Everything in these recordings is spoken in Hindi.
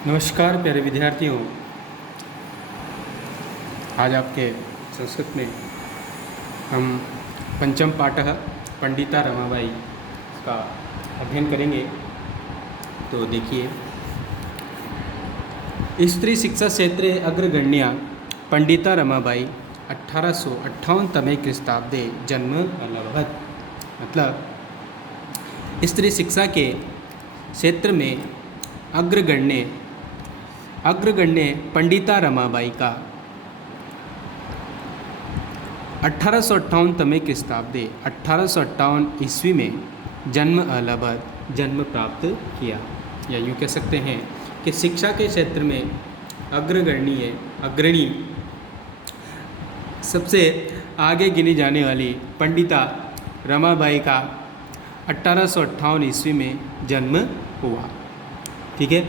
नमस्कार प्यारे विद्यार्थियों। आज आपके संस्कृत में हम पंचम पाठः पंडिता रमाबाई का अध्ययन करेंगे। तो देखिए, स्त्री शिक्षा क्षेत्रे अग्रगण्या पंडिता रमाबाई 1858 ख्रीष्टाब्दे जन्म अलभत। मतलब स्त्री शिक्षा के क्षेत्र में अग्रगण्य पंडिता रमाबाई का 1858 ख्रीष्टाब्दे 1858 ईस्वी में जन्म प्राप्त किया। या यूँ कह सकते हैं कि शिक्षा के क्षेत्र में अग्रणी सबसे आगे गिनी जाने वाली पंडिता रमाबाई का 1858 ईस्वी में जन्म हुआ। ठीक है,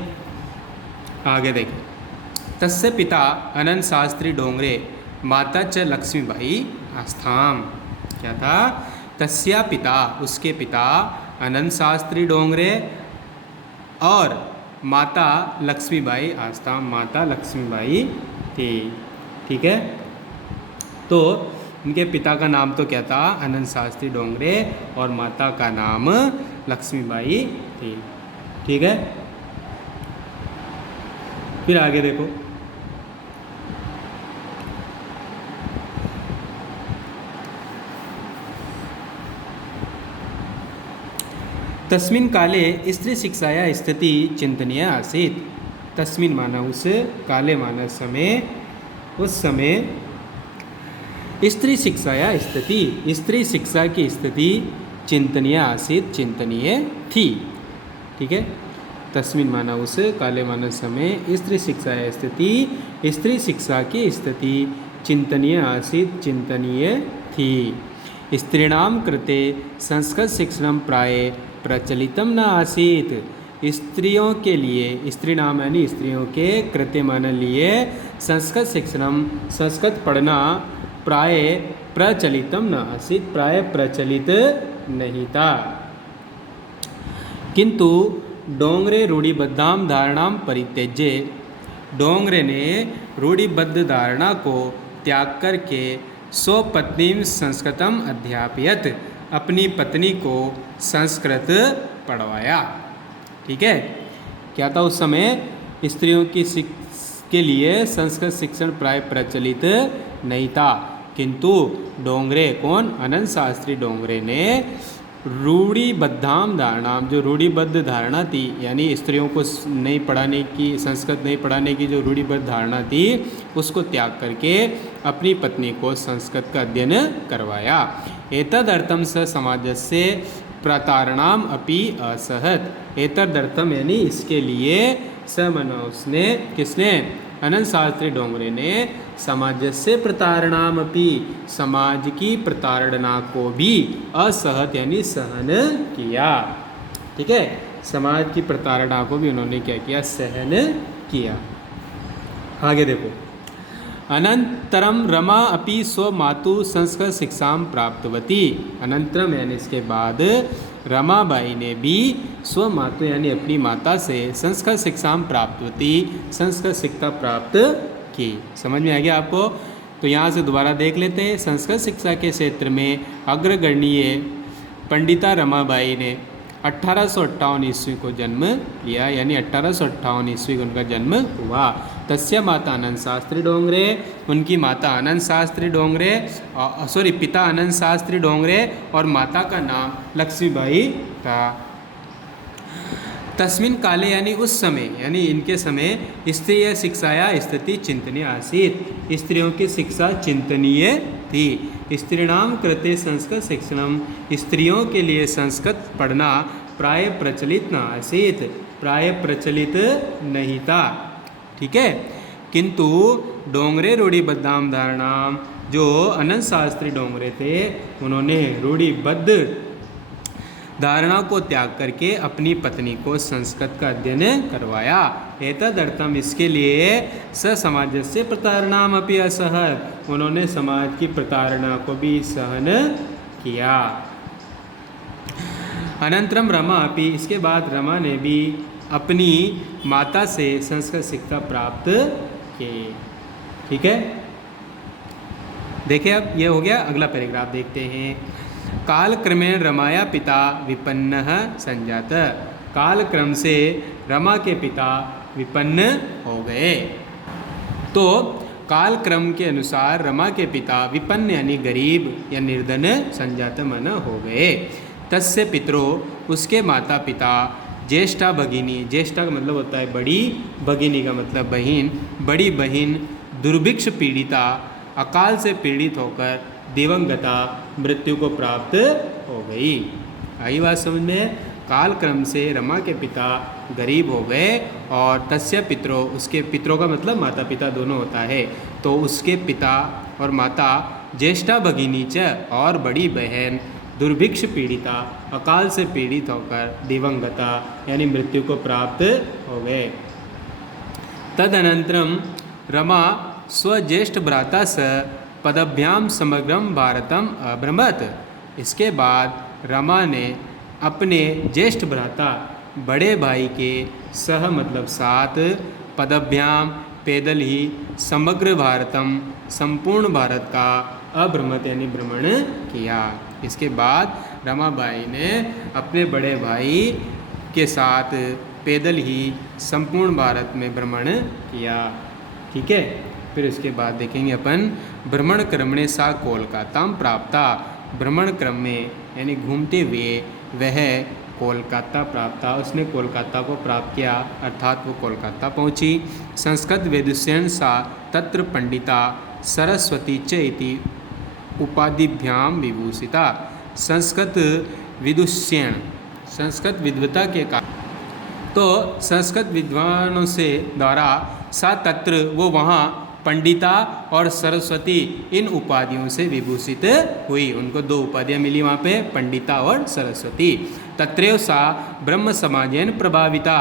आगे देखें। तस्य पिता अनंत शास्त्री डोंगरे, माता च लक्ष्मीबाई आस्थाम। क्या था? तस्या पिता, उसके पिता अनंत शास्त्री डोंगरे और माता लक्ष्मीबाई आस्थाम, माता लक्ष्मीबाई थी। ठीक है, तो उनके पिता का नाम तो क्या था? अनंत शास्त्री डोंगरे और माता का नाम लक्ष्मीबाई थी। ठीक है, फिर आगे देखो। तस्मिन् काले स्त्री शिक्षाया स्थिति चिंतनीय आसीत्। तस्मिन् माना उस, काले माना समय, उस समय स्त्री शिक्षाया स्थिति, स्त्री शिक्षा की स्थिति चिंतनीय आसीत्, चिंतनीय थी। ठीक है, तस्मिन् माना उस, काले माना समय, स्त्री शिक्षा स्थिति, स्त्री शिक्षा की स्थिति चिंतनीय आसीत्, चिंतनीय थी। स्त्रीणां कृते संस्कृत शिक्षणं प्राय प्रचलितम न आसीत्। स्त्रियों के लिए, स्त्री नाम यानी स्त्रियों के, कृत्य माना लिए, संस्कृत शिक्षणम संस्कृत पढ़ना प्राय प्रचलितम न आसीत्, प्राय प्रचलित नहीं था। किंतु डोंगरे रूढ़िबद्धाम धारणाम परित्यज्य, डोंगरे ने रूढ़िबद्ध धारणा को त्याग करके स्वपत्नीम संस्कृतम अध्यापयत, अपनी पत्नी को संस्कृत पढ़वाया। ठीक है, क्या था? उस समय स्त्रियों की के लिए संस्कृत शिक्षण प्राय प्रचलित नहीं था, किंतु डोंगरे, कौन? अनंत शास्त्री डोंगरे ने रूढ़िबद्धाम धारणाम, जो रूढ़िबद्ध धारणा थी, यानी स्त्रियों को नहीं पढ़ाने की, संस्कृत नहीं पढ़ाने की जो रूढ़िबद्ध धारणा थी, उसको त्याग करके अपनी पत्नी को संस्कृत का अध्ययन करवाया। एतदर्थम स समाजस्य प्रतारणाम अपि असहत। एतदर्थम यानी इसके लिए, स मना उसने, किसने? अनंत शास्त्री डोंगरे ने समाजस्य प्रतारणाम अपि, समाज की प्रताड़ना को भी असहत यानी सहन किया। ठीक है, समाज की प्रताड़ना को भी उन्होंने क्या किया? सहन किया। आगे देखो। अनंतरम रमा अपि स्वमातु संस्कृत शिक्षा प्राप्तवती। अनंतरम यानी इसके बाद रमाबाई ने भी स्वमातु यानी अपनी माता से संस्कृत शिक्षा प्राप्तवती, संस्कृत शिक्षा प्राप्त की। समझ में आ गया आपको? तो यहाँ से दोबारा देख लेते हैं। संस्कृत शिक्षा के क्षेत्र में अग्रगण्य पंडिता रमाबाई ने 1858 ईस्वी को जन्म लिया, यानी 1858 ईस्वी को उनका जन्म हुआ। तस्य माता अनंत शास्त्री डोंगरे, उनकी माता अनंत शास्त्री डोंगरे, पिता अनंत शास्त्री डोंगरे और माता का नाम लक्ष्मीबाई था। तस्मिन् काले यानी उस समय, यानी इनके समय स्त्रीय शिक्षाया स्थिति चिंतनीय आसीत्, स्त्रियों की शिक्षा चिंतनीय थी। स्त्रीणाम कृते संस्कृत शिक्षणम, स्त्रियों के लिए संस्कृत पढ़ना प्राय प्रचलित न आसीत्, प्राय प्रचलित नहीं था। ठीक है, किंतु डोंगरे रूढ़िबद्धाम धारणाम, जो अनंत शास्त्री डोंगरे थे, उन्होंने रूढ़िबद्ध धारणा को त्याग करके अपनी पत्नी को संस्कृत का अध्ययन करवाया। एतदर्थम, इसके लिए, स समाजस्य प्रतारणाम अपि असहत, उन्होंने समाज की प्रताड़ना को भी सहन किया। अनंतरम रमा अपि, इसके बाद रमा ने भी अपनी माता से संस्कृत शिक्षा प्राप्त की। ठीक है, देखिए अब ये हो गया। अगला पैराग्राफ देखते हैं। काल क्रमेण रमाया पिता विपन्नः संजात। काल क्रम से रमा के पिता विपन्न हो गए। तो काल क्रम के अनुसार रमा के पिता विपन्न यानी गरीब या निर्धन संजात मन हो गए। तस्य पितरो उसके माता पिता ज्येष्ठा भगिनी, ज्येष्ठा का मतलब होता है बड़ी, भगिनी का मतलब बहन, बड़ी बहन दुर्भिक्ष पीड़िता अकाल से पीड़ित होकर दिवंगता मृत्यु को प्राप्त हो गई। आई बात समझ में? काल क्रम से रमा के पिता गरीब हो गए और तस्य पितरो, उसके पितरों का मतलब माता पिता दोनों होता है, तो उसके पिता और माता ज्येष्ठा भगिनी च और बड़ी बहन दुर्भिक्ष पीड़िता अकाल से पीड़ित होकर दिवंगता यानी मृत्यु को प्राप्त हो गए। तदनंतरम रमा स्वज्येष्ठ भ्राता स पदभ्याम समग्रम भारतम अभ्रमत। इसके बाद रमा ने अपने ज्येष्ठ भ्राता बड़े भाई के सह मतलब साथ पदभ्याम पैदल ही समग्र भारतम संपूर्ण भारत का अभ्रमत यानी भ्रमण किया। इसके बाद रमाबाई ने अपने बड़े भाई के साथ पैदल ही संपूर्ण भारत में भ्रमण किया। ठीक है, फिर उसके बाद देखेंगे अपन भ्रमण क्रमणे सा कोलकाता प्राप्ता। भ्रमण क्रम में यानी घूमते हुए वह कोलकाता प्राप्त था, उसने कोलकाता को प्राप्त किया अर्थात वो कोलकाता पहुंची। संस्कृत वेदुष्यन सा तत्र पंडिता सरस्वती च इति उपाधिभ्याम विभूषिता। संस्कृत विदुष्यन, संस्कृत विद्वता के कारण, तो संस्कृत विद्वानों से द्वारा सा तत्र वो वहाँ पंडिता और सरस्वती इन उपाधियों से विभूषित हुई। उनको दो उपाधियाँ मिली वहाँ पे, पंडिता और सरस्वती। तत्रैव सा ब्रह्म समाजेन प्रभाविता,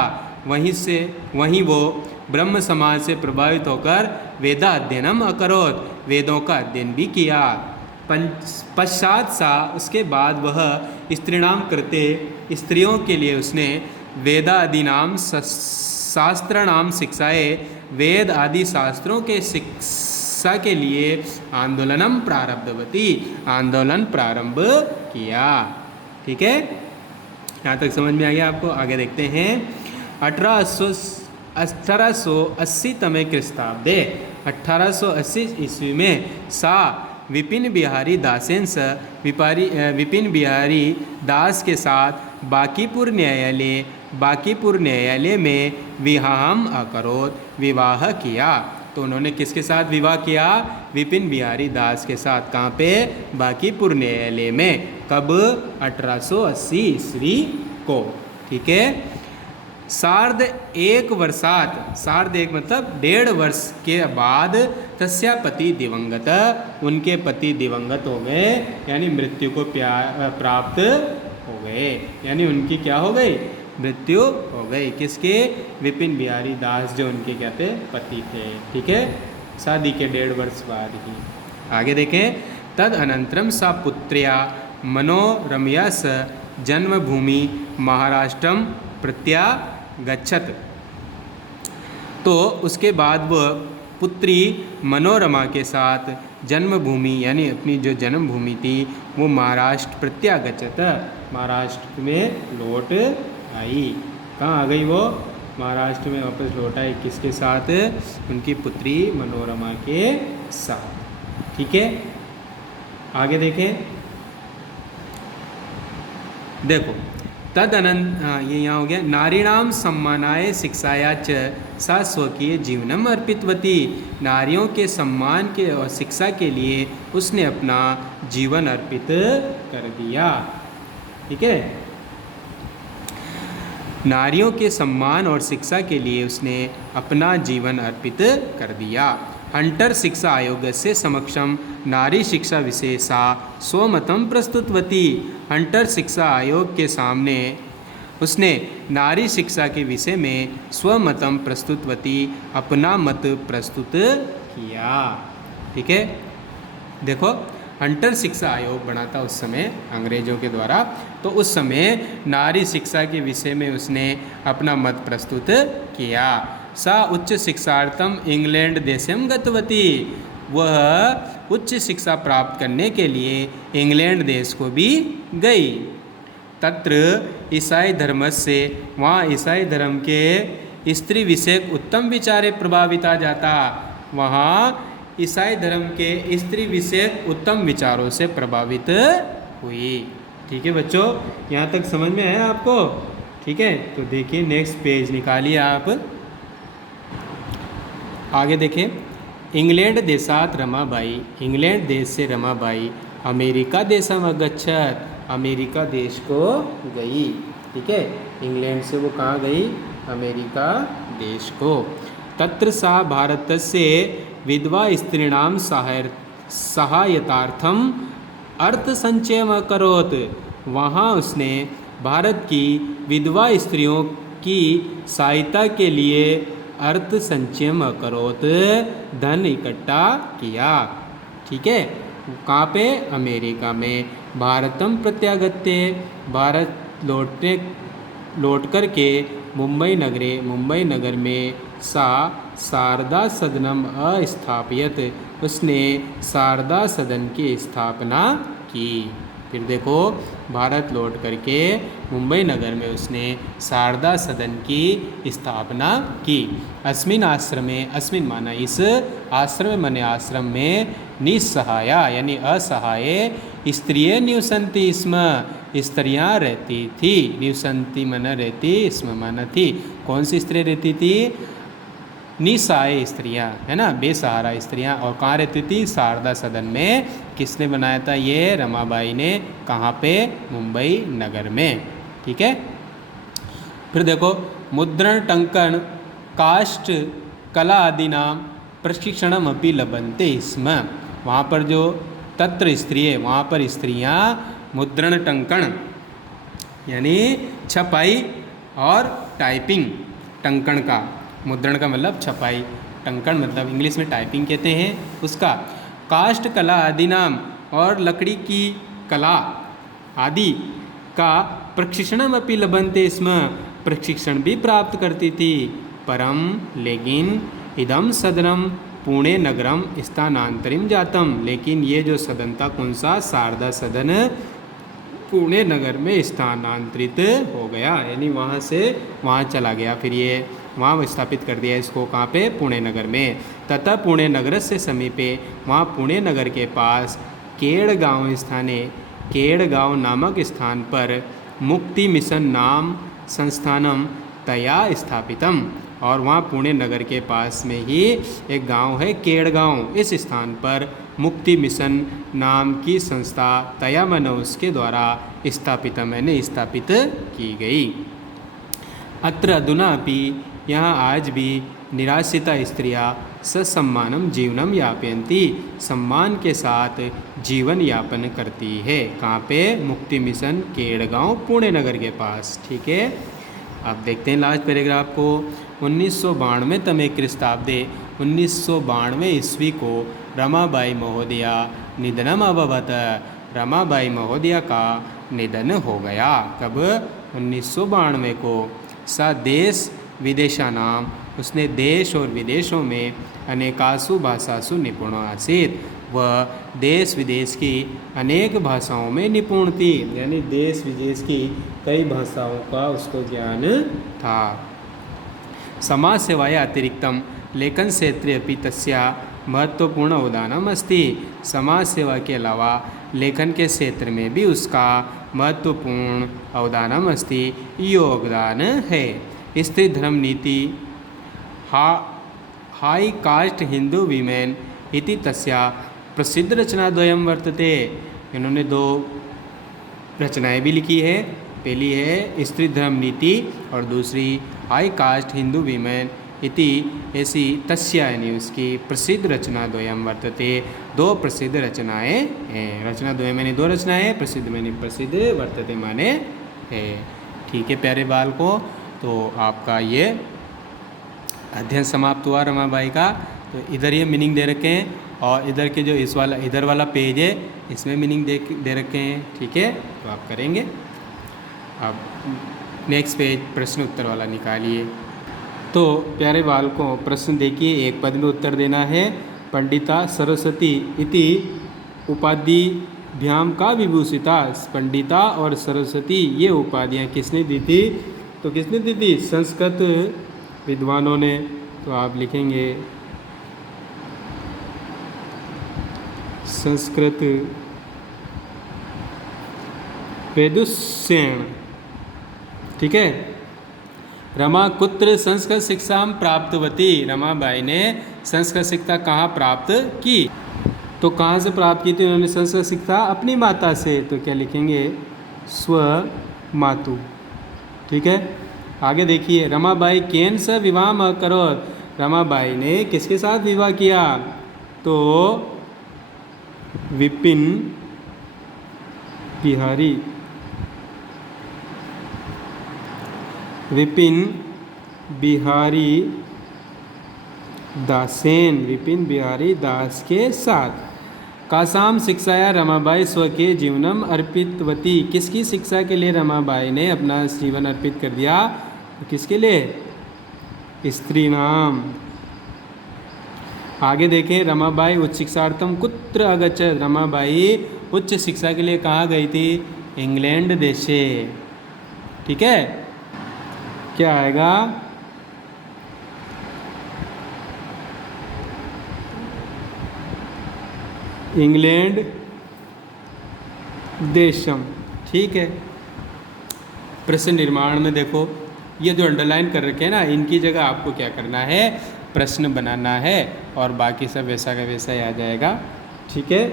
वहीं वो ब्रह्म समाज से प्रभावित होकर वेदा अध्ययनम अकरोत, वेदों का अध्ययन भी किया। पश्चात सा, उसके बाद वह स्त्रीणाम कृते, स्त्रियों के लिए उसने वेदादि नाम शास्त्रणाम शिक्षाए, वेद आदि शास्त्रों के शिक्षा के लिए आंदोलनम प्रारब्धवती, आंदोलन प्रारंभ किया। ठीक है, यहाँ तक समझ में आ गया आपको? आगे देखते हैं। 1880 तमे ख्रीस्ताब्दे, 1880 ईस्वी में सा विपिन बिहारी दासेन स विपिन बिहारी दास के साथ बांकीपुर न्यायालय में विवाहम अकरोत, विवाह किया। तो उन्होंने किसके साथ विवाह किया? विपिन बिहारी दास के साथ। कहाँ पे? बांकीपुर न्यायालय में। कब? 1880 ईस्वी को। ठीक है, सार्ध एक वर्षात, सार्ध एक मतलब 1.5 वर्ष के बाद तस्या पति दिवंगत, उनके पति दिवंगत हो गए यानी मृत्यु को प्राप्त हो गए, यानी उनकी क्या हो गई? मृत्यु हो गई। किसके? विपिन बिहारी दास जो उनके क्या थे? पति थे। ठीक है, शादी के 1.5 वर्ष बाद ही। आगे देखें। तद अनंतरम सा पुत्र्या मनोरमया स जन्मभूमि महाराष्ट्रम प्रत्यागच्छत। तो उसके बाद वह पुत्री मनोरमा के साथ जन्मभूमि यानी अपनी जो जन्मभूमि थी वो महाराष्ट्र प्रत्यागच्छत, महाराष्ट्र में लौट आई। कहाँ आ गई वो? महाराष्ट्र में वापस लौट आई। किसके साथ? उनकी पुत्री मनोरमा के साथ। ठीक है, आगे देखें। देखो ये यहाँ हो गया। नारीणाम सम्मानाय शिक्षाया च सा स्वकीय जीवनम अर्पितवती। नारियों के सम्मान के और शिक्षा के लिए उसने अपना जीवन अर्पित कर दिया। ठीक है, नारियों के सम्मान और शिक्षा के लिए उसने अपना जीवन अर्पित कर दिया। हंटर शिक्षा आयोग से समक्षम नारी शिक्षा विशेषा स्वमतम प्रस्तुतवती। हंटर शिक्षा आयोग के सामने उसने नारी शिक्षा के विषय में स्वमतम प्रस्तुतवती, अपना मत प्रस्तुत किया। ठीक है, देखो हंटर शिक्षा आयोग बना था उस समय अंग्रेजों के द्वारा। तो उस समय नारी शिक्षा के विषय में उसने अपना मत प्रस्तुत किया। सा उच्च शिक्षार्थम इंग्लैंड देशम गतवती, वह उच्च शिक्षा प्राप्त करने के लिए इंग्लैंड देश को भी गई। तत्र ईसाई धर्म से, वहाँ ईसाई धर्म के स्त्री विषयक उत्तम विचारे प्रभाविता जाता, वहाँ ईसाई धर्म के स्त्री विषयक उत्तम विचारों से प्रभावित हुई। ठीक है बच्चों, यहाँ तक समझ में आया आपको? ठीक है, तो देखिए नेक्स्ट पेज निकालिए आप, आगे देखें। इंग्लैंड देशात रमाबाई, इंग्लैंड देश से रमाबाई अमेरिका देशम अगच्छत, अमेरिका देश को गई। ठीक है, इंग्लैंड से वो कहाँ गई? अमेरिका देश को। तत्र सा भारतस्य विधवा स्त्रीणाम सहायतार्थम अर्थ संचयम अकरोत्, वहाँ उसने भारत की विधवा स्त्रियों की सहायता के लिए अर्थ संचयम अकरोत्, धन इकट्ठा किया। ठीक है, कहाँ पे? अमेरिका में। भारतम प्रत्यागत्य, भारत लौट कर के मुंबई नगरे, मुंबई नगर में सा शारदा सदनम अस्थापयत, उसने शारदा सदन की स्थापना की। फिर देखो, भारत लौट करके मुंबई नगर में उसने शारदा सदन की स्थापना की। अस्मिन आश्रमे, अस्मिन माना इस, आश्रम माने आश्रम में, निस्सहाया यानी असहाय स्त्रियाँ निवसंती स्म, स्त्रियाँ रहती थी। निवसंती माना रहती, स्म माना थी। कौन सी स्त्री रहती थी? निसहाय स्त्रियाँ, है ना, बेसहारा स्त्रियाँ। और कहाँ रहती थी? शारदा सदन में। किसने बनाया था ये? रमाबाई ने। कहाँ पे? मुंबई नगर में। ठीक है, फिर देखो, मुद्रण टंकन काष्ठ कला आदि नाम प्रशिक्षणम अपि लभन्ते स्म, वहाँ पर जो तत्र स्त्री है, वहाँ पर स्त्रियाँ मुद्रण टंकन यानी छपाई और टाइपिंग, टंकन का, मुद्रण का मतलब छपाई, टंकन मतलब इंग्लिश में टाइपिंग कहते हैं उसका। काष्ठ कला आदि नाम, और लकड़ी की कला आदि का प्रशिक्षणम अपि लभन्ते स्म, प्रशिक्षण भी प्राप्त करती थी। परम लेकिन इदम सदनम पुणे नगरम स्थानांतरिम जातम, लेकिन ये जो सदन था कौन सा? शारदा सदन पुणे नगर में स्थानांतरित हो गया, यानी वहाँ से वहाँ चला गया। फिर ये वहाँ स्थापित कर दिया इसको। कहाँ पे? पुणे नगर में। तथा पुणे नगर से समीपे, वहाँ पुणे नगर के पास केड़गांव स्थाने, केड़गांव नामक स्थान पर मुक्ति मिशन नाम संस्थानम तया स्थापितम, और वहाँ पुणे नगर के पास में ही एक गांव है केड़गांव, इस स्थान पर मुक्ति मिशन नाम की संस्था तया मन उसके द्वारा स्थापितम मैंने स्थापित की गई। अत्र अधुना अपि, यहाँ आज भी निराश्रिता स्त्रियाँ ससम्मानम जीवनम यापयन्ति, सम्मान के साथ जीवन यापन करती है। कहाँ पे? मुक्ति मिशन केड़गांव पुणे नगर के पास। ठीक है, अब देखते हैं लास्ट पैराग्राफ को। 1992 तमे ख्रीस्ताब्दे, 1992 ईस्वी को रमाबाई महोदया निधनम अभवत, रमाबाई महोदया का निधन हो गया। कब? 1992 को। सा देश विदेशा नाम, उसने देश और विदेशों में अनेकासु भाषासु निपुण आसीत, वह देश विदेश की अनेक भाषाओं में निपुण थी, यानी देश विदेश की कई भाषाओं का उसको ज्ञान था। समाज सेवाया अतिरिक्तम लेखन क्षेत्रे अपि तस्या महत्वपूर्ण अवदानम अस्ति, समाज सेवा के अलावा लेखन के क्षेत्र में भी उसका महत्वपूर्ण अवदानम अस्ति, योगदान है। स्त्री धर्म नीति हाई कास्ट हिंदू वीमेन इति तस्या प्रसिद्ध रचनाद्वयं वर्तते, इन्होंने दो रचनाएं भी लिखी है। पहली है स्त्री धर्म नीति और दूसरी हाई कास्ट हिंदू वीमेन इति, ऐसी तस्या यानी उसकी प्रसिद्ध रचनाद्वयं वर्तते, दो प्रसिद्ध रचनाएं हैं। रचनाद्वयं मैंने दो रचनाएं, प्रसिद्ध मैंने प्रसिद्ध, वर्तते माने है। ठीक है प्यारे बाल को, तो आपका ये अध्ययन समाप्त हुआ रमाबाई का। तो इधर ये मीनिंग दे रखे हैं, और इधर के जो इधर वाला पेज है इसमें मीनिंग दे रखे हैं, ठीक है, तो आप करेंगे। अब नेक्स्ट पेज प्रश्न उत्तर वाला निकालिए। तो प्यारे बालकों प्रश्न देखिए, एक पद में उत्तर देना है। पंडिता सरस्वती इति उपाधिभ्याम का विभूषिता। पंडिता और सरस्वती ये उपाधियाँ किसने दी थी? तो किसने दी थी? संस्कृत विद्वानों ने। तो आप लिखेंगे संस्कृत विदुषेण, ठीक है। रमा कुत्र संस्कृत शिक्षा प्राप्तवती। रमाबाई ने संस्कृत शिक्षा कहाँ प्राप्त की? तो कहाँ से प्राप्त की थी उन्होंने संस्कृत शिक्षा? अपनी माता से। तो क्या लिखेंगे? स्व मातु, ठीक है। आगे देखिए, रमाबाई केन से विवाह करोत। रमाबाई ने किसके साथ विवाह किया? तो विपिन बिहारी दासेन, विपिन बिहारी दास के साथ। कासाम शिक्षाया रमाबाई स्व के जीवनम अर्पितवती। किसकी शिक्षा के लिए रमाबाई ने अपना जीवन अर्पित कर दिया? किसके लिए? स्त्री नाम। आगे देखें, रमाबाई उच्च शिक्षार्थम कुत्र अगच्छत। रमाबाई उच्च शिक्षा के लिए कहाँ गई थी? इंग्लैंड देशे, ठीक है। क्या आएगा? इंग्लैंड देशम, ठीक है। प्रश्न निर्माण में देखो, ये जो अंडरलाइन कर रखे हैं ना, इनकी जगह आपको क्या करना है? प्रश्न बनाना है और बाकी सब वैसा का वैसा ही आ जाएगा, ठीक है।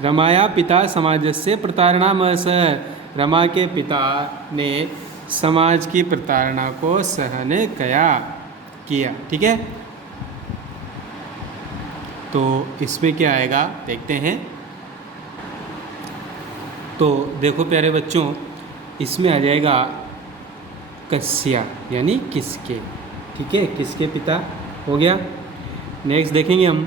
रमाया पिता समाजस्य प्रतारणामस। रमा के पिता ने समाज की प्रताड़ना को सहन किया, ठीक है। तो इसमें क्या आएगा देखते हैं। तो देखो प्यारे बच्चों, इसमें आ जाएगा कस्या, यानी किसके, ठीक है, किसके पिता हो गया। नेक्स्ट देखेंगे हम,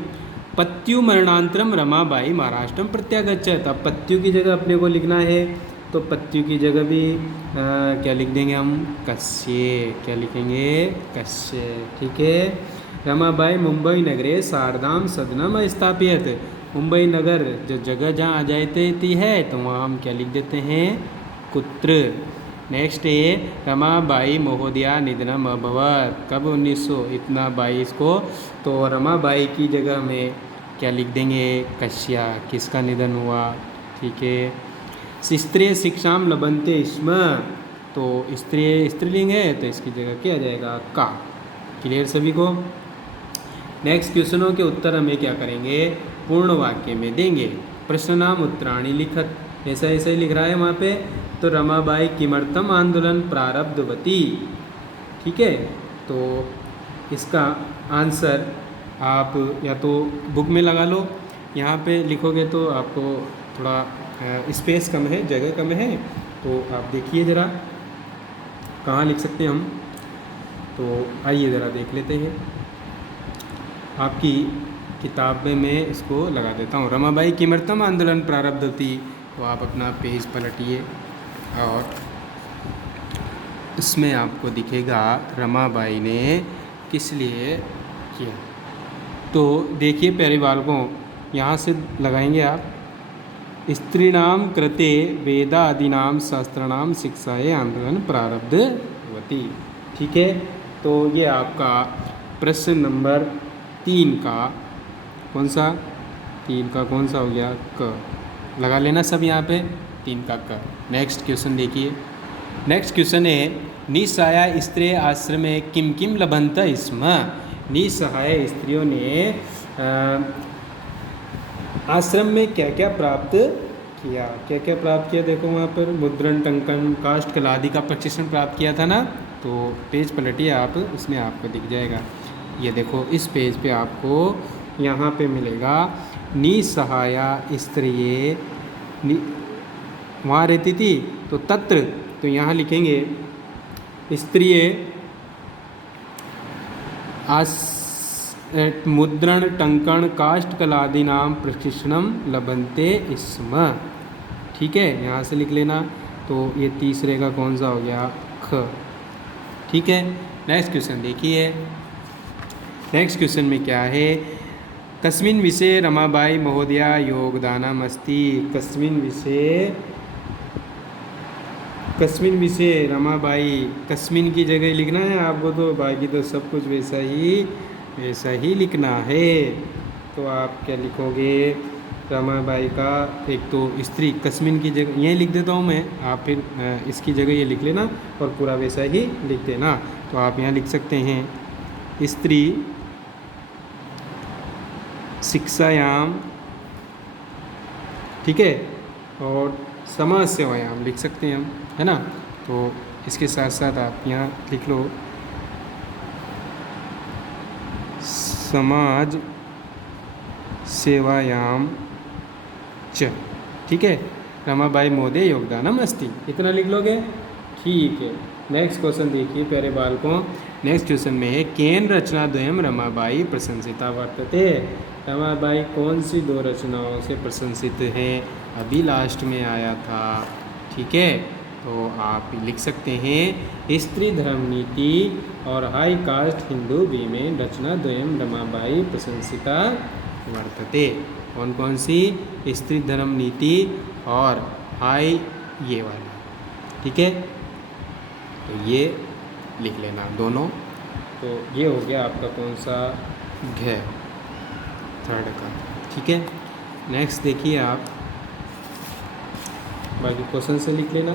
पत्यु मरणांतरम रमाबाई महाराष्ट्रम प्रत्यागच्छत। अब पत्यु की जगह अपने को लिखना है, तो पत्यु की जगह भी क्या लिख देंगे हम? कस्य। क्या लिखेंगे? कस्य, ठीक है। रमाबाई मुंबई नगरे शारदाम सदनम स्थापित। मुंबई नगर जो जगह जहाँ आ जाती है तो वहाँ हम क्या लिख देते हैं? कुत्र। नेक्स्ट है, रमाबाई महोदया निधनम अभवत। कब? 1922 को। तो रमाबाई की जगह में क्या लिख देंगे? कश्या। किसका निधन हुआ? ठीक है। स्त्रीय शिक्षाम लभन्ते स्म। तो स्त्रीलिंग है तो इसकी जगह क्या आ जाएगा? का। क्लियर सभी को? नेक्स्ट क्वेश्चनों के उत्तर हमें क्या करेंगे? पूर्ण वाक्य में देंगे। प्रश्न नाम उत्तराणी लिखत, ऐसा ऐसा ही लिख रहा है वहाँ पे। तो रमाबाई किमर्थम आंदोलन प्रारब्धवती, ठीक है। तो इसका आंसर आप या तो बुक में लगा लो, यहाँ पे लिखोगे तो आपको थोड़ा स्पेस कम है, जगह कम है, तो आप देखिए ज़रा कहाँ लिख सकते हैं हम। तो आइए ज़रा देख लेते हैं। आपकी किताब में मैं इसको लगा देता हूँ, रमाबाई किमर्थम आंदोलन प्रारब्धवती। तो आप अपना पेज पलटिए और इसमें आपको दिखेगा रमाबाई ने किस लिए किया। तो देखिए प्यारे बालकों, यहाँ से लगाएंगे आप, स्त्रीणाम कृते वेदादीनाम शास्त्राणाम शिक्षाए आंदोलन प्रारब्धवती, ठीक है। तो ये आपका प्रश्न नंबर 3 का कौन सा? 3 का कौन सा हो गया? क। लगा लेना सब यहाँ पे, 3 का क। नेक्स्ट क्वेश्चन देखिए। नेक्स्ट क्वेश्चन है, निसहाय स्त्री आश्रम किम किम लभंत स्म। निसहाय स्त्रियों ने आश्रम में क्या क्या प्राप्त किया? क्या क्या प्राप्त किया? देखो वहाँ पर मुद्रण, टंकन, काष्ठ कला आदि का प्रशिक्षण प्राप्त किया था ना। तो पेज पलटिए आप, उसमें आपको दिख जाएगा। ये देखो इस पेज पे आपको यहाँ पे मिलेगा निसहाया स्त्रिये, वहाँ रहती थी तो तत्र, तो यहाँ लिखेंगे स्त्रिये मुद्रण टंकण काष्ठकलादीनां प्रशिक्षणम लभन्ते स्म। ठीक है, यहाँ से लिख लेना। तो ये तीसरे का कौन सा हो गया, ख। ठीक है, नेक्स्ट क्वेश्चन देखिए। नेक्स्ट क्वेश्चन में क्या है, कस्मिन् विषये रमाबाई महोदया योगदानमस्ति। कस्मिन् विषये रमाबाई, कस्मिन् की जगह लिखना है आपको, तो बाकी तो सब कुछ वैसा ही लिखना है। तो आप क्या लिखोगे, रमाबाई का एक तो स्त्री, कस्मिन् की जगह यही लिख देता हूँ मैं, आप फिर इसकी जगह ये लिख लेना और पूरा वैसा ही लिख देना। तो आप यहाँ लिख सकते हैं, स्त्री शिक्षायाम, ठीक है, और समाज सेवायाम लिख सकते हैं हम, है ना। तो इसके साथ साथ आप यहाँ लिख लो समाज सेवायाम च। ठीक है, रमाबाई महोदय योगदानम अस्ति, इतना लिख लोगे। ठीक है, नेक्स्ट क्वेश्चन देखिए प्यारे बालकों। नेक्स्ट क्वेश्चन में है, केन रचना द्वयम रमाबाई प्रशंसिता वर्तते। रमाबाई कौन सी दो रचनाओं से प्रशंसित हैं, अभी लास्ट में आया था। ठीक है, तो आप लिख सकते हैं, स्त्री धर्म नीति और हाई कास्ट हिंदू भी में रचना द्वयम रमाबाई प्रशंसिता वर्तते। कौन कौन सी, स्त्री धर्म नीति और हाई ये वाला। ठीक है, तो ये लिख लेना दोनों। तो ये हो गया आपका कौन सा, घ, थर्ड का। ठीक है, नेक्स्ट देखिए आप, बाकी क्वेश्चन से लिख लेना।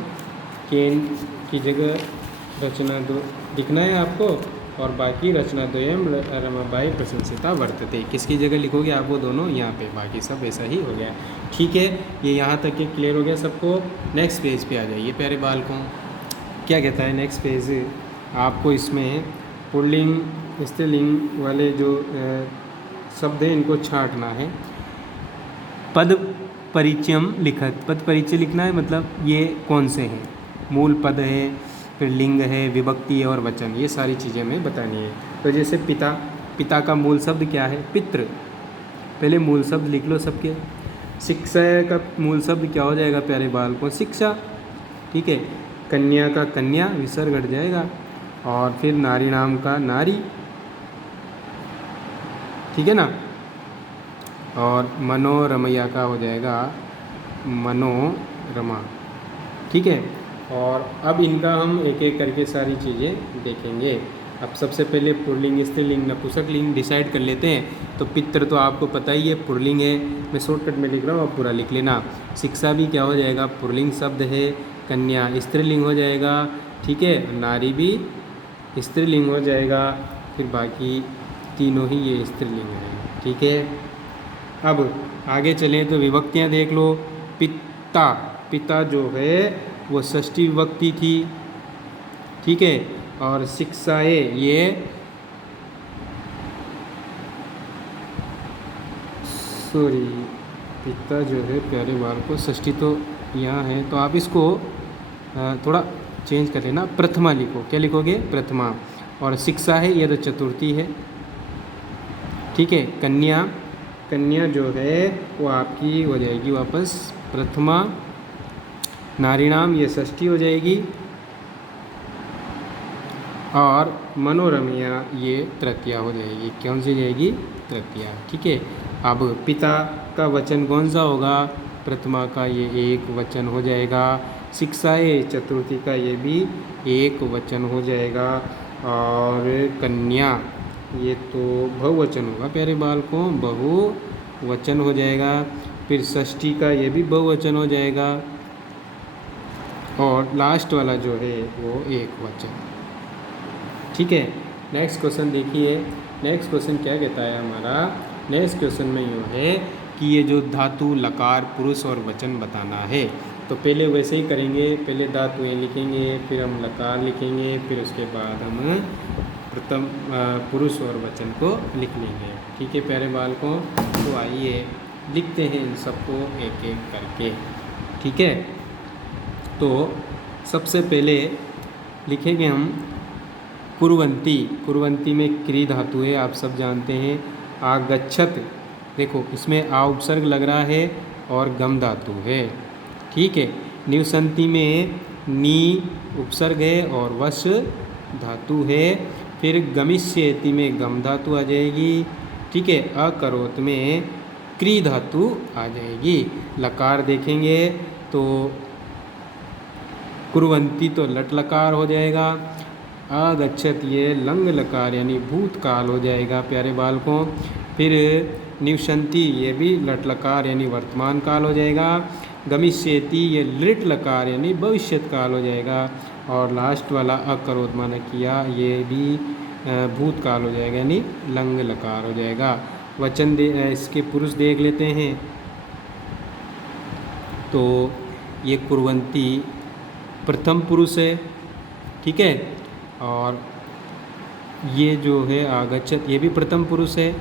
केन की जगह रचना दो लिखना है आपको, और बाकी रचना द्वयम रमाबाई प्रशंसिता वर्तते, किसकी जगह लिखोगे आप वो दोनों यहाँ पे, बाकी सब ऐसा ही हो गया। ठीक है, ये यहाँ तक के क्लियर हो गया सबको। नेक्स्ट पेज पे आ जाइए प्यारे बालकों। क्या कहता है नेक्स्ट पेज, आपको इसमें पुल्लिंग स्त्रीलिंग वाले जो शब्द हैं इनको छांटना है। पद परिचयम लिखत, पद परिचय लिखना है, मतलब ये कौन से हैं, मूल पद है, फिर लिंग है, विभक्ति है और वचन, ये सारी चीज़ें हमें बतानी है। तो जैसे पिता, पिता का मूल शब्द क्या है, पितृ, पहले मूल शब्द लिख लो सबके। शिक्षा का मूल शब्द क्या हो जाएगा प्यारे बालकों, शिक्षा। ठीक है, कन्या का कन्या, विसर्ग हट जाएगा, और फिर नारी नाम का नारी। ठीक है ना, और मनोरमैया का हो जाएगा मनोरमा। ठीक है, और अब इनका हम एक एक करके सारी चीज़ें देखेंगे। अब सबसे पहले पुल्लिंग स्त्रीलिंग नपुंसकलिंग डिसाइड कर लेते हैं। तो पितृ तो आपको पता ही है पुल्लिंग है, मैं शॉर्टकट में लिख रहा हूँ, आप पूरा लिख लेना। शिक्षा भी क्या हो जाएगा, पुल्लिंग शब्द है। कन्या स्त्रीलिंग हो जाएगा, ठीक है, नारी भी स्त्रीलिंग हो जाएगा, फिर बाकी तीनों ही ये स्त्रीलिंग है। ठीक है, अब आगे चलें तो विभक्तियाँ देख लो। पिता, पिता जो है वो षष्ठी विभक्ति थी। ठीक है, और शिक्षाए ये पिता जो है प्यारे बाल को षष्ठी तो यहाँ है, तो आप इसको थोड़ा चेंज कर लेना, प्रथमा लिखो। क्या लिखोगे, प्रथमा। और शिक्षा है ये तो चतुर्थी है। ठीक है, कन्या, कन्या जो है वो आपकी हो जाएगी वापस प्रथमा। नारीणाम ये षष्ठी हो जाएगी, और मनोरमैया ये तृतीया हो जाएगी। कौन सी जाएगी, तृतीया। ठीक है, अब पिता का वचन कौन सा होगा, प्रथमा का ये एक वचन हो जाएगा। शिक्षाए चतुर्थी का ये भी एक वचन हो जाएगा, और कन्या ये तो बहुवचन होगा प्यारे बालकों, बहुवचन हो जाएगा। फिर षष्ठी का ये भी बहुवचन हो जाएगा, और लास्ट वाला जो है वो एक वचन। ठीक है, नेक्स्ट क्वेश्चन देखिए। नेक्स्ट क्वेश्चन क्या कहता है हमारा, नेक्स्ट क्वेश्चन में यूँ है कि ये जो धातु लकार पुरुष और वचन बताना है। तो पहले वैसे ही करेंगे, पहले धातुएँ लिखेंगे, फिर हम लकार लिखेंगे, फिर उसके बाद हम प्रथम पुरुष और वचन को लिख लेंगे। ठीक है प्यारे बालकों, तो आइए लिखते हैं इन सबको एक एक करके। ठीक है, तो सबसे पहले लिखेंगे हम कुर्वन्ती, कुर्वन्ती में क्री धातु है, आप सब जानते हैं। आगच्छत, देखो इसमें आ उपसर्ग लग रहा है और गम धातु है, ठीक है। निवसंती में नी उपसर्ग है और वश धातु है। फिर गमिष्येति में गम धातु आ जाएगी, ठीक है। अकरोत में क्री धातु आ जाएगी। लकार देखेंगे तो कुर्वन्ती तो लट लकार हो जाएगा। अगच्छत ये लंग लकार यानी भूतकाल हो जाएगा प्यारे बालकों। फिर निवसंती ये भी लट लकार यानी वर्तमान काल हो जाएगा। गमिष्येति ये लिट लकार यानी भविष्यत काल हो जाएगा। और लास्ट वाला अकरोत माना किया ये भी भूतकाल हो जाएगा यानी लंग लकार हो जाएगा। वचन इसके पुरुष देख लेते हैं तो ये कुर्वन्ती प्रथम पुरुष है, ठीक है। और ये जो है आगच्छत ये भी प्रथम पुरुष है।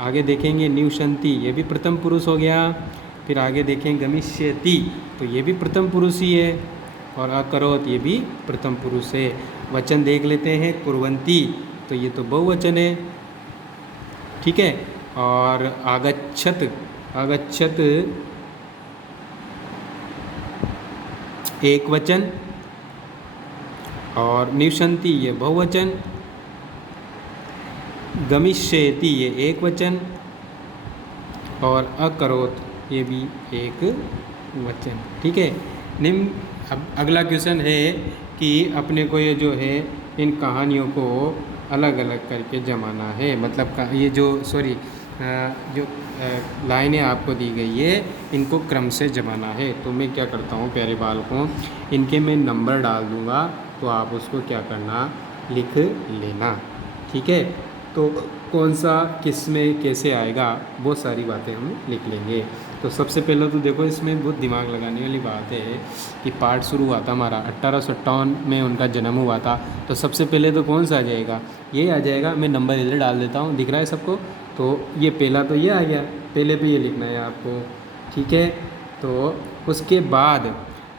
आगे देखेंगे निवसंती ये भी प्रथम पुरुष हो गया। फिर आगे देखें गमिष्यति तो ये भी प्रथम पुरुष ही है। और अकरोत ये भी प्रथम पुरुष है। वचन देख लेते हैं कुर्वन्ती तो ये तो बहुवचन है, ठीक है। और आगच्छत, आगच्छत एक वचन। और निवसंती ये बहुवचन। गमिष्यति ये एक वचन। और अकरोत ये भी एक वचन, ठीक है। निम्न अब अगला क्वेश्चन है कि अपने को ये जो है इन कहानियों को अलग अलग करके जमाना है। मतलब ये जो जो लाइनें आपको दी गई है इनको क्रम से जमाना है। तो मैं क्या करता हूँ प्यारे बालकों, इनके मैं नंबर डाल दूँगा तो आप उसको क्या करना लिख लेना, ठीक है। तो कौन सा किस में कैसे आएगा वो सारी बातें हम लिख लेंगे। तो सबसे पहले तो देखो इसमें बहुत दिमाग लगाने वाली बात है कि पाठ शुरू हुआ था हमारा 1857 में उनका जन्म हुआ था। तो सबसे पहले तो कौन सा आ जाएगा, ये आ जाएगा। मैं नंबर इधर डाल देता हूँ, दिख रहा है सबको। तो ये पहला तो ये आ गया, पहले पे ये लिखना है आपको, ठीक है। तो उसके बाद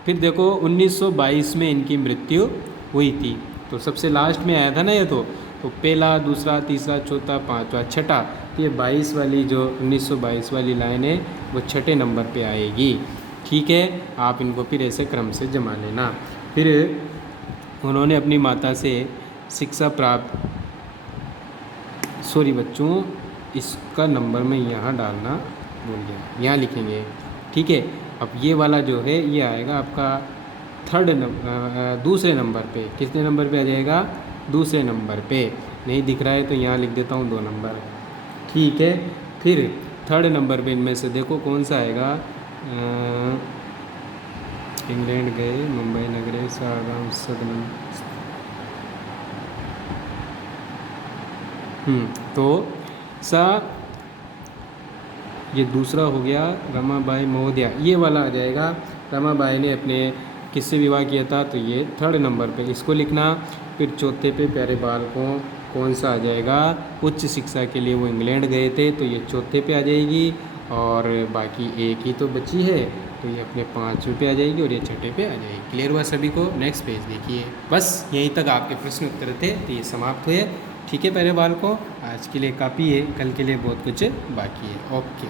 फिर देखो 1922 में इनकी मृत्यु हुई थी। तो सबसे लास्ट में आया था ना ये तो पहला, दूसरा, तीसरा, चौथा, पांचवा, छठा। तो ये 22 वाली जो 1922 वाली लाइन है वो छठे नंबर पे आएगी, ठीक है। आप इनको फिर ऐसे क्रम से जमा लेना। फिर उन्होंने अपनी माता से शिक्षा प्राप्त, सॉरी बच्चों इसका नंबर मैं यहाँ डालना भूल गया, यहाँ लिखेंगे, ठीक है। अब ये वाला जो है ये आएगा आपका दूसरे नंबर पे। कितने नंबर पे आ जाएगा, दूसरे नंबर पे। नहीं दिख रहा है तो यहाँ लिख देता हूँ 2 नंबर, ठीक है। फिर थर्ड नंबर पे इनमें से देखो कौन सा आएगा। इंग्लैंड गए मुंबई नगरे सागाम सदनम। तो सा ये दूसरा हो गया रमाबाई महोदया, ये वाला आ जाएगा। रमाबाई ने अपने किससे विवाह किया था, तो ये थर्ड नंबर पे इसको लिखना। फिर चौथे पे प्यारे बालकों कौन सा आ जाएगा, उच्च शिक्षा के लिए वो इंग्लैंड गए थे, तो ये चौथे पे आ जाएगी। और बाकी एक ही तो बची है तो ये अपने 5वें पे आ जाएगी और ये छठे पे आ जाएगी। क्लियर हुआ सभी को। नेक्स्ट पेज देखिए। बस यहीं तक आपके प्रश्न उत्तर थे, तो ये समाप्त हुए, ठीक है प्यारे बालकों। आज के लिए काफ़ी है, कल के लिए बहुत कुछ बाकी है। ओके।